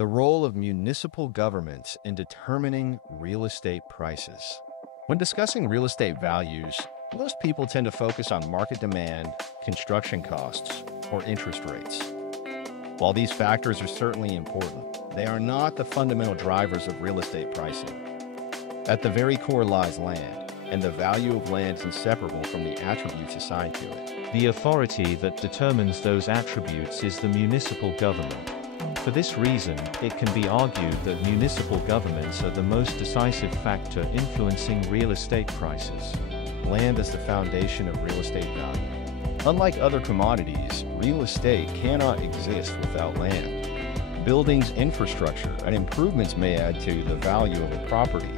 The role of municipal governments in determining real estate prices. When discussing real estate values, most people tend to focus on market demand, construction costs, or interest rates. While these factors are certainly important, they are not the fundamental drivers of real estate pricing. At the very core lies land, and the value of land is inseparable from the attributes assigned to it. The authority that determines those attributes is the municipal government. For this reason, it can be argued that municipal governments are the most decisive factor influencing real estate prices. Land is the foundation of real estate value. Unlike other commodities, real estate cannot exist without land. Buildings, infrastructure, and improvements may add to the value of a property,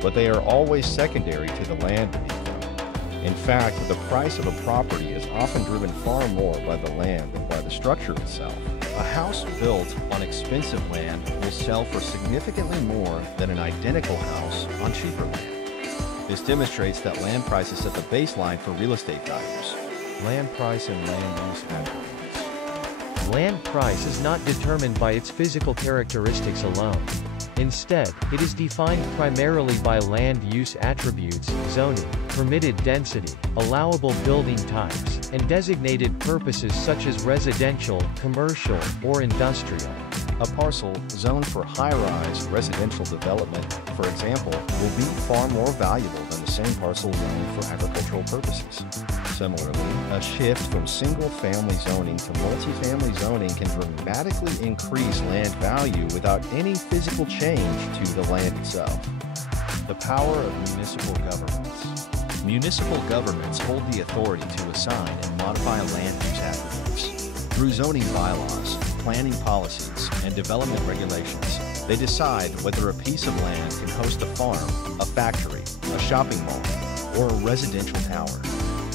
but they are always secondary to the land beneath them. In fact, the price of a property is often driven far more by the land than by the structure itself. A house built on expensive land will sell for significantly more than an identical house on cheaper land. This demonstrates that land prices set the baseline for real estate values. Land price and land use attributes. Land price is not determined by its physical characteristics alone. Instead, it is defined primarily by land use attributes, zoning, permitted density, allowable building types, and designated purposes such as residential, commercial, or industrial. A parcel zoned for high-rise residential development, for example, will be far more valuable than the same parcel zoned for agricultural purposes. Similarly, a shift from single-family zoning to multifamily zoning can dramatically increase land value without any physical change to the land itself. The power of municipal governments. Municipal governments hold the authority to assign and modify land use attributes. Through zoning bylaws, planning policies, and development regulations, they decide whether a piece of land can host a farm, a factory, a shopping mall, or a residential tower.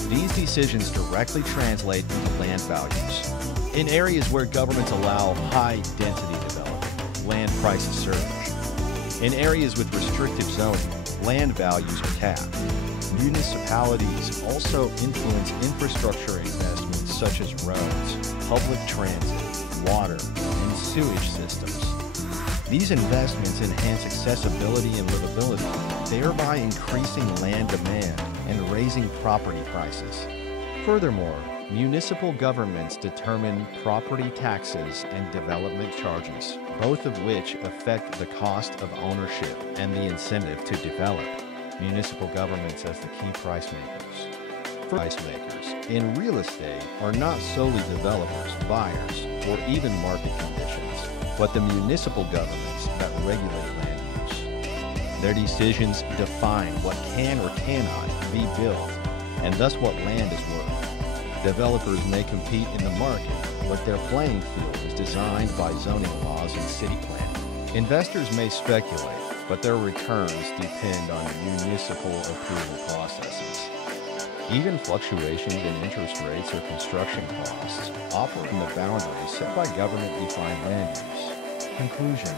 These decisions directly translate into land values. In areas where governments allow high-density development, land prices surge. In areas with restrictive zoning, land values are capped. Municipalities also influence infrastructure investments such as roads, public transit, water, and sewage systems. These investments enhance accessibility and livability, thereby increasing land demand and raising property prices. Furthermore, municipal governments determine property taxes and development charges, both of which affect the cost of ownership and the incentive to develop. Municipal governments as the key price makers. Price makers in real estate are not solely developers, buyers, or even market conditions, but the municipal governments that regulate land use. Their decisions define what can or cannot be built, and thus what land is worth. Developers may compete in the market, but their playing field is designed by zoning laws and city planning. Investors may speculate, but their returns depend on municipal approval processes. Even fluctuations in interest rates or construction costs operate in the boundaries set by government-defined land use. Conclusion: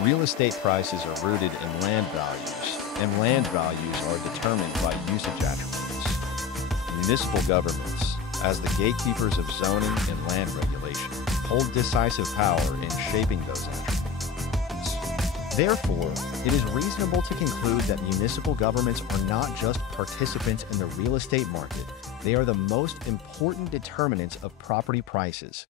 real estate prices are rooted in land values, and land values are determined by usage attributes. Municipal governments, as the gatekeepers of zoning and land regulation, hold decisive power in shaping those attributes. Therefore, it is reasonable to conclude that municipal governments are not just participants in the real estate market, they are the most important determinants of property prices.